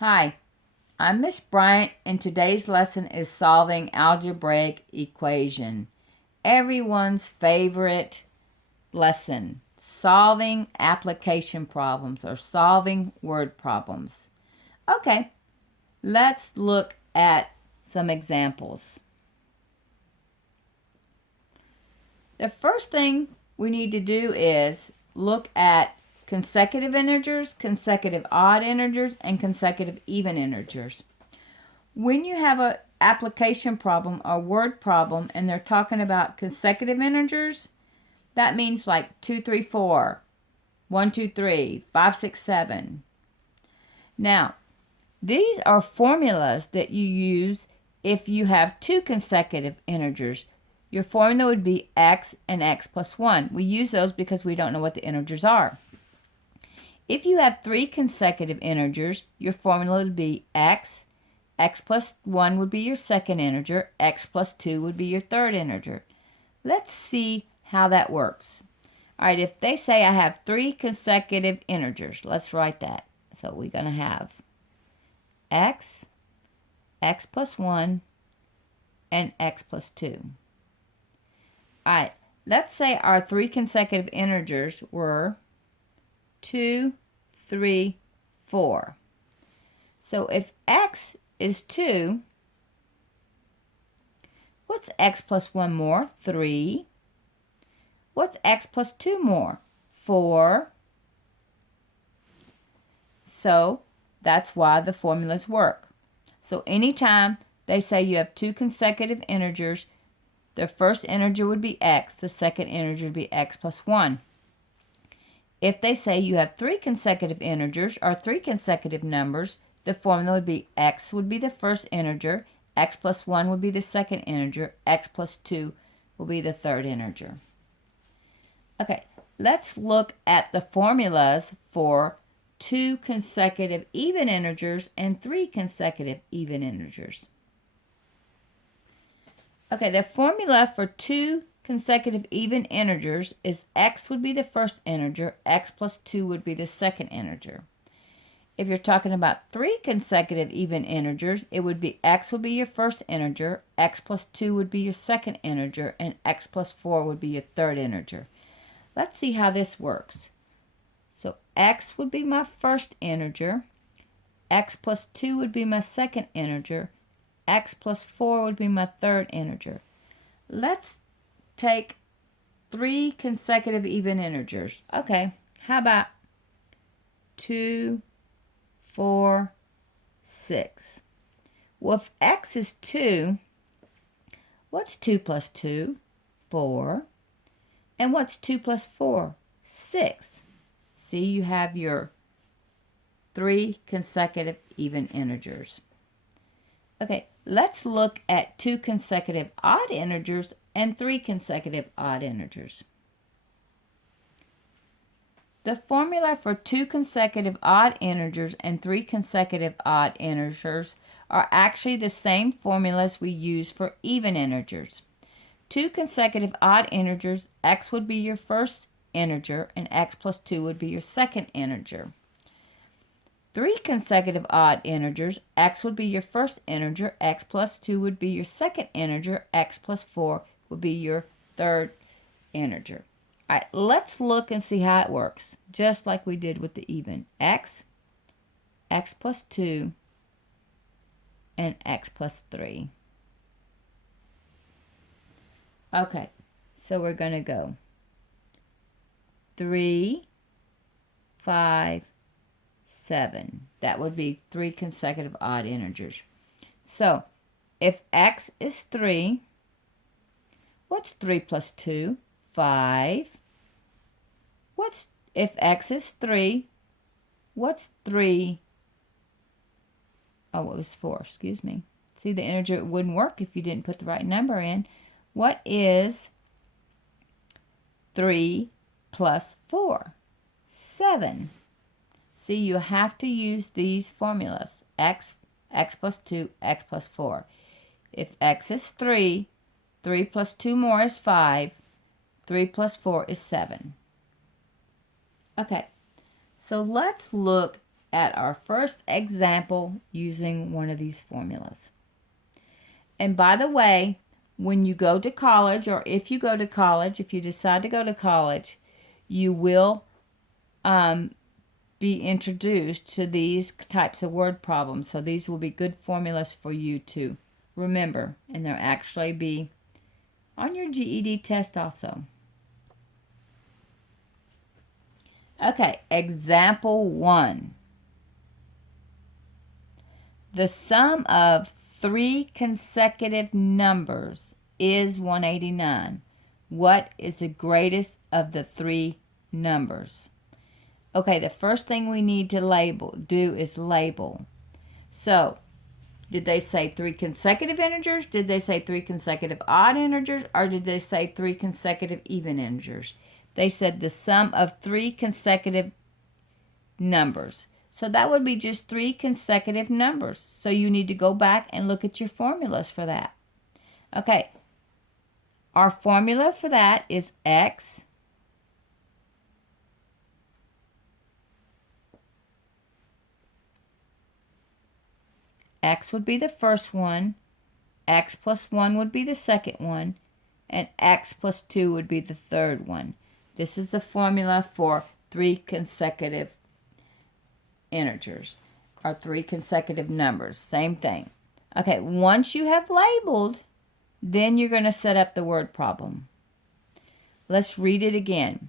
Hi, I'm Miss Bryant, and today's lesson is solving algebraic equation. Everyone's favorite lesson, solving application problems or solving word problems. Okay, let's look at some examples. The first thing we need to do is look at consecutive integers, consecutive odd integers, and consecutive even integers. When you have an application problem or word problem and they're talking about consecutive integers, that means like 2, 3, 4, 1, 2, 3, 5, 6, 7. Now, these are formulas that you use if you have two consecutive integers. Your formula would be x and x plus 1. We use those because we don't know what the integers are. If you have three consecutive integers, your formula would be x plus 1 would be your second integer, x plus 2 would be your third integer. Let's see how that works. All right, if they say I have three consecutive integers, let's write that. So we're going to have x plus 1, and x plus 2. All right, let's say our three consecutive integers were 2, 3, 4. So if x is 2, what's x plus 1 more? 3. What's x plus 2 more? 4. So that's why the formulas work. So anytime they say you have two consecutive integers, the first integer would be x, the second integer would be x plus 1. If they say you have three consecutive integers or three consecutive numbers, the formula would be x would be the first integer, x plus 1 would be the second integer, x plus 2 will be the third integer. Okay, let's look at the formulas for two consecutive even integers and three consecutive even integers. Okay, the formula for two consecutive even integers is x would be the first integer, x plus 2 would be the second integer. If you're talking about three consecutive even integers, it would be x would be your first integer, x plus 2 would be your second integer, and x plus 4 would be your third integer. Let's see how this works. So x would be my first integer, x plus 2 would be my second integer, x plus 4 would be my third integer. Let's take three consecutive even integers. Okay, how about 2, 4, 6? Well, if x is 2, what's 2 plus 2? 4. And what's 2 plus 4? 6. See, you have your three consecutive even integers. Okay, let's look at two consecutive odd integers and three consecutive odd integers. The formula for two consecutive odd integers and three consecutive odd integers are actually the same formulas we use for even integers. Two consecutive odd integers, x would be your first integer and x plus 2 would be your second integer. Three consecutive odd integers, x would be your first integer, x plus 2 would be your second integer, x plus 4 would be your third integer. All right, let's look and see how it works, just like we did with the even. X plus 2, and x plus 3. Okay, so we're going to go 3, 5, 7. That would be three consecutive odd integers. So if x is 3, what's 3 plus 2? 5. If x is 3, what's 3? Oh, it was 4, excuse me. See, the integer wouldn't work if you didn't put the right number in. What is 3 plus 4? 7. See, you have to use these formulas. X plus 2, x plus 4. If x is 3, 3 plus 2 more is 5. 3 plus 4 is 7. Okay, so let's look at our first example using one of these formulas. And by the way, when you go to college, or if you go to college, if you decide to go to college, you will be introduced to these types of word problems. So these will be good formulas for you to remember, and they'll actually be on your GED test also. Okay, example 1. The sum of 3 consecutive numbers is 189. What is the greatest of the 3 numbers? Okay, the first thing we need to do is label. So, did they say 3 consecutive integers? Did they say 3 consecutive odd integers? Or did they say 3 consecutive even integers? They said the sum of 3 consecutive numbers. So that would be just 3 consecutive numbers. So you need to go back and look at your formulas for that. Okay, our formula for that is x would be the first one, x plus 1 would be the second one, and x plus 2 would be the third one. This is the formula for 3 consecutive integers, or 3 consecutive numbers. Same thing. Okay, once you have labeled, then you're going to set up the word problem. Let's read it again.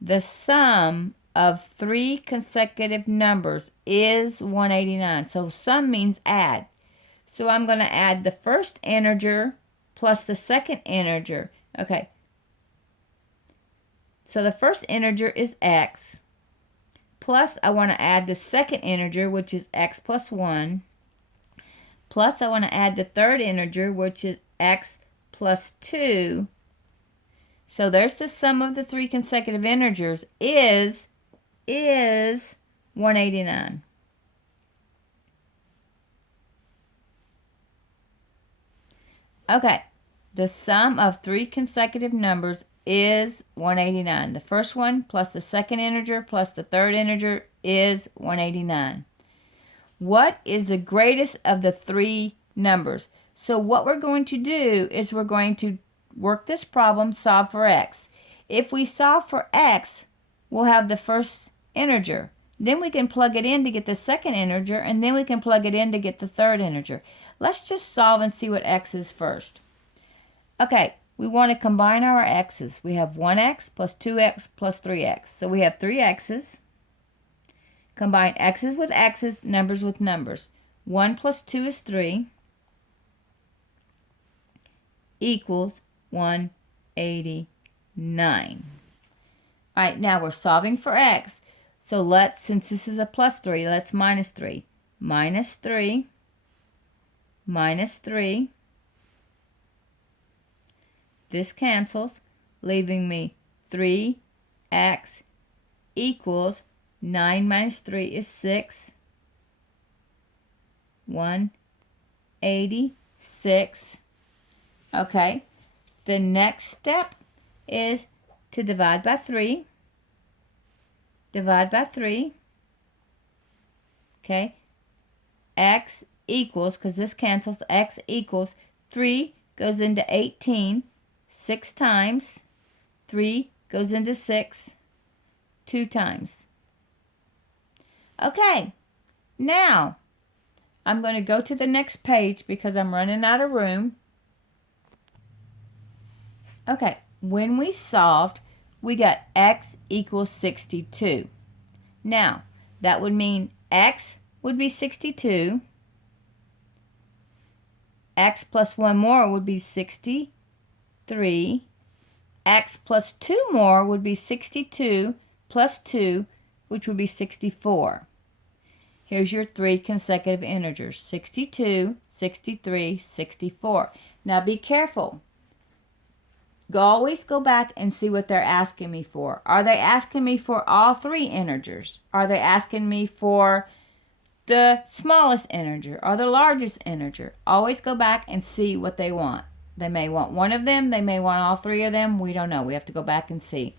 The sum of 3 consecutive numbers is 189. So sum means add. So I'm going to add the first integer plus the second integer. Okay. So the first integer is x. Plus I want to add the second integer, which is x plus 1. Plus I want to add the third integer, which is x plus 2. So there's the sum of the 3 consecutive integers is 189. Okay, the sum of 3 consecutive numbers is 189. The first one plus the second integer plus the third integer is 189. What is the greatest of the 3 numbers? So what we're going to do is we're going to work this problem, solve for x. If we solve for x, we'll have the first integer. Then we can plug it in to get the second integer, and then we can plug it in to get the third integer. Let's just solve and see what x is first. Okay, we want to combine our x's. We have 1x plus 2x plus 3x. So we have 3 x's. Combine x's with x's, numbers with numbers. 1 plus 2 is 3 equals 189. All right, now we're solving for x. So let's, since this is a plus 3, let's minus 3. Minus 3, minus 3. This cancels, leaving me 3x equals 9 minus 3 is 6. 186. Okay, the next step is to divide by 3. Divide by 3. Okay, x equals, because this cancels, x equals 3 goes into 18 6 times. 3 goes into 6 2 times. Okay, now I'm going to go to the next page because I'm running out of room. Okay, when we solved, we got x equals 62. Now, that would mean x would be 62. X plus 1 more would be 63. X plus 2 more would be 62 plus 2, which would be 64. Here's your 3 consecutive integers, 62, 63, 64. Now be careful. Always go back and see what they're asking me for. Are they asking me for all 3 integers? Are they asking me for the smallest integer or the largest integer? Always go back and see what they want. They may want one of them. They may want all 3 of them. We don't know. We have to go back and see.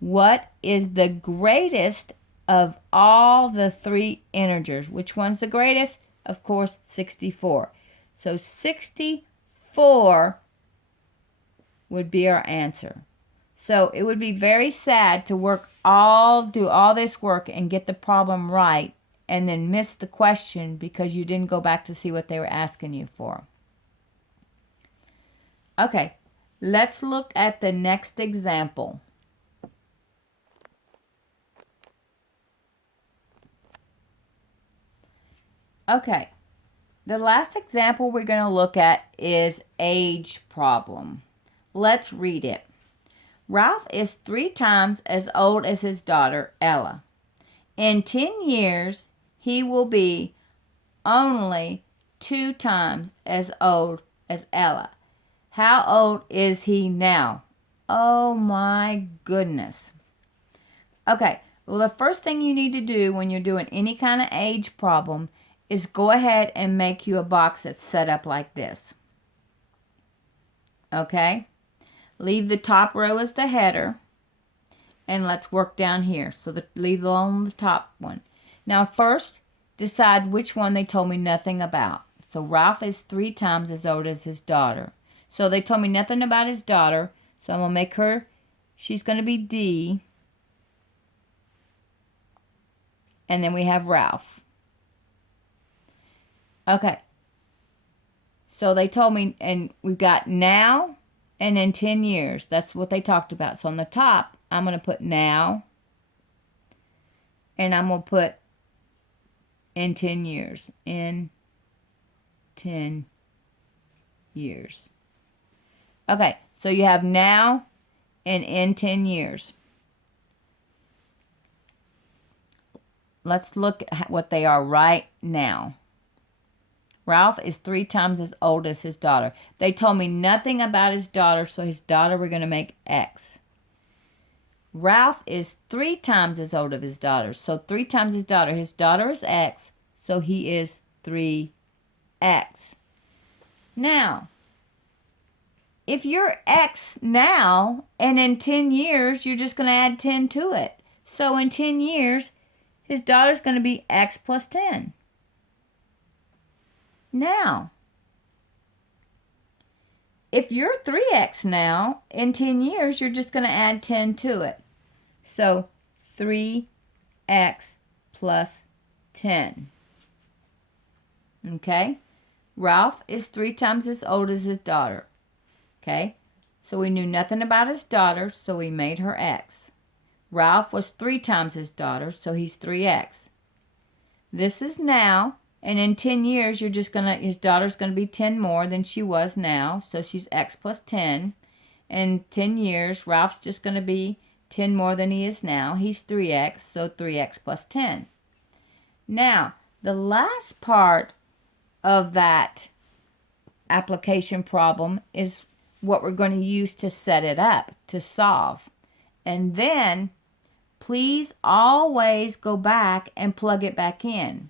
What is the greatest of all the three integers. Which one's the greatest? Of course, 64. So 64 would be our answer. So it would be very sad to do all this work and get the problem right and then miss the question because you didn't go back to see what they were asking you for. Okay, let's look at the next example. Okay, the last example we're going to look at is age problem. Let's read it. Ralph is 3 times as old as his daughter, Ella. In 10 years, he will be only 2 times as old as Ella. How old is he now? Oh my goodness. Okay, well, the first thing you need to do when you're doing any kind of age problem is go ahead and make you a box that's set up like this. Okay? Leave the top row as the header. And let's work down here. So leave alone the top one. Now first, decide which one they told me nothing about. So Ralph is 3 times as old as his daughter. So they told me nothing about his daughter. So I'm going to make her, she's going to be D. And then we have Ralph. Okay. So they told me, and we've got now and in 10 years. That's what they talked about. So on the top, I'm going to put now. And I'm going to put in 10 years. In 10 years. Okay, so you have now and in 10 years. Let's look at what they are right now. Ralph is 3 times as old as his daughter. They told me nothing about his daughter, so his daughter we're going to make X. Ralph is 3 times as old as his daughter. So 3 times his daughter. His daughter is X, so he is 3X. Now, if you're X now, and in 10 years, you're just going to add 10 to it. So in 10 years, his daughter's going to be X plus 10. Now, if you're 3X now, in 10 years, you're just going to add 10 to it. So 3X plus 10. Okay? Ralph is 3 times as old as his daughter. Okay? So we knew nothing about his daughter, so we made her X. Ralph was 3 times his daughter, so he's 3X. This is now. And in 10 years, his daughter's going to be 10 more than she was now. So she's X plus 10. In 10 years, Ralph's just going to be 10 more than he is now. He's 3X, so 3X plus 10. Now, the last part of that application problem is what we're going to use to set it up, to solve. And then, please always go back and plug it back in.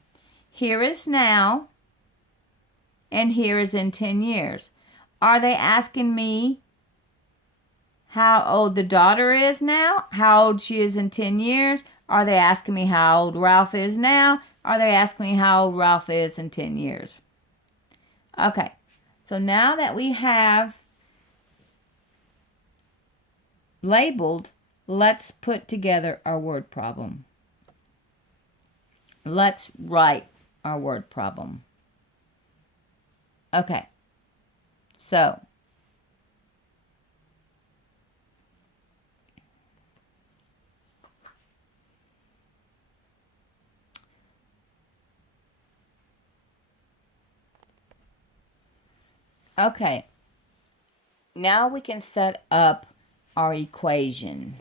Here is now, and here is in 10 years. Are they asking me how old the daughter is now? How old she is in 10 years? Are they asking me how old Ralph is now? Are they asking me how old Ralph is in 10 years? Okay, so now that we have labeled, let's put together our word problem. Let's write our word problem. Okay, so okay, now we can set up our equation.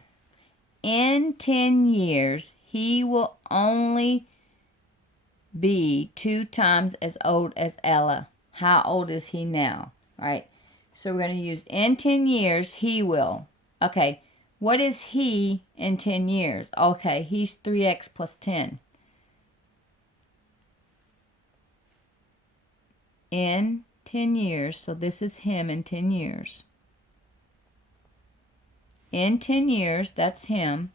In 10 years, he will only be 2 times as old as Ella. How old is he now? All right. So we're going to use in 10 years, he will. Okay. What is he in 10 years? Okay. He's 3X plus 10. In 10 years. So this is him in 10 years. In 10 years, that's him.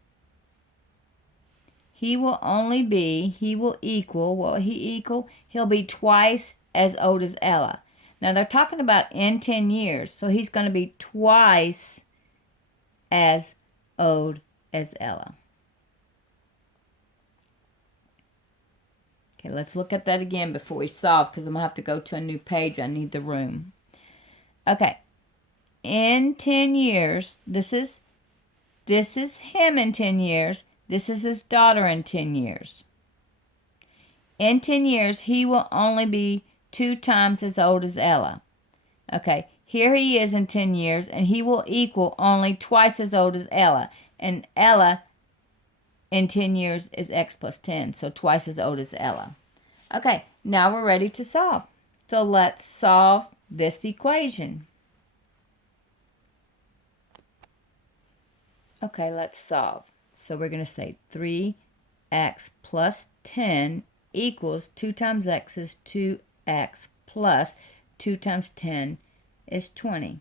he will equal, what will he equal? He'll be twice as old as Ella. Now they're talking about in 10 years, so he's going to be twice as old as Ella. Okay, let's look at that again before we solve, because I'm going to have to go to a new page. I need the room. Okay, in 10 years, this is him in 10 years. This is his daughter in 10 years. In 10 years, he will only be 2 times as old as Ella. Okay, here he is in 10 years, and he will equal only twice as old as Ella. And Ella in 10 years is x plus 10, so twice as old as Ella. Okay, now we're ready to solve. So let's solve this equation. Okay, let's solve. So we're going to say 3x plus 10 equals 2 times x is 2x plus 2 times 10 is 20.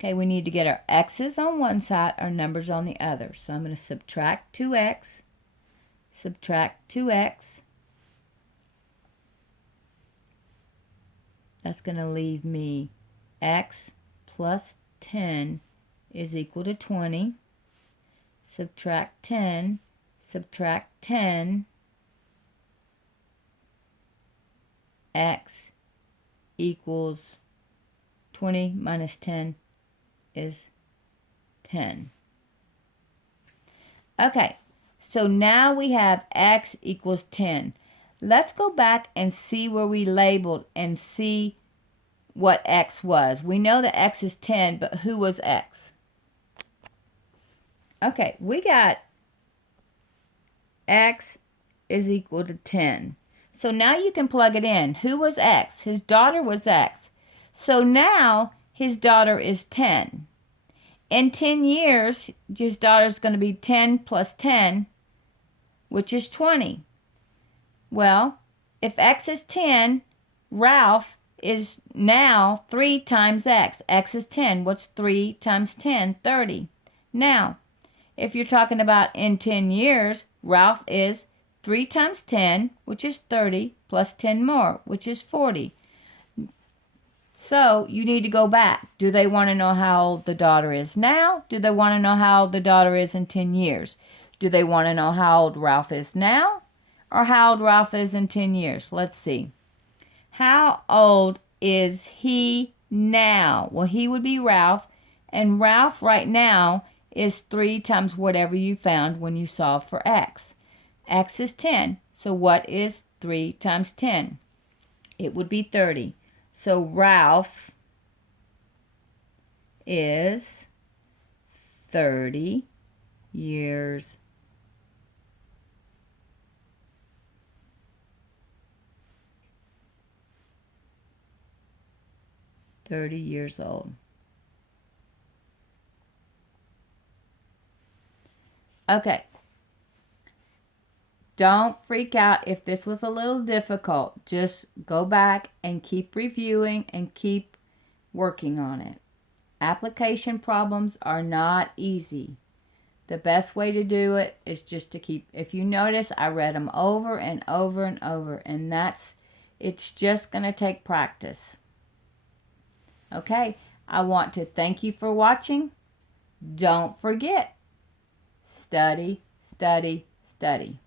Okay, we need to get our x's on one side, our numbers on the other. So I'm going to subtract 2x, subtract 2x. That's going to leave me x plus 10 is equal to 20. Subtract 10, subtract 10, x equals 20 minus 10 is 10. Okay, so now we have x equals 10. Let's go back and see where we labeled and see what x was. We know that x is 10, but who was x? Okay, we got x is equal to 10. So now you can plug it in. Who was x? His daughter was x. So now his daughter is 10. In 10 years, his daughter is going to be 10 plus 10, which is 20. Well, if x is 10, Ralph is now 3 times x. X is 10. What's 3 times 10? 30. Now, if you're talking about in 10 years, Ralph is 3 times 10, which is 30, plus 10 more, which is 40. So you need to go back. Do they want to know how old the daughter is now? Do they want to know how old the daughter is in 10 years? Do they want to know how old Ralph is now? Or how old Ralph is in 10 years? Let's see. How old is he now? Well, he would be Ralph. And Ralph right now is 3 times whatever you found when you solved for x. X is 10. So what is 3 times 10? It would be 30. So Ralph is 30 years old. Okay. Don't freak out if this was a little difficult. Just go back and keep reviewing and keep working on it. Application problems are not easy. The best way to do it is just to keep, if you notice, I read them over and over and over, and it's just going to take practice. Okay, I want to thank you for watching. Don't forget, study, study, study.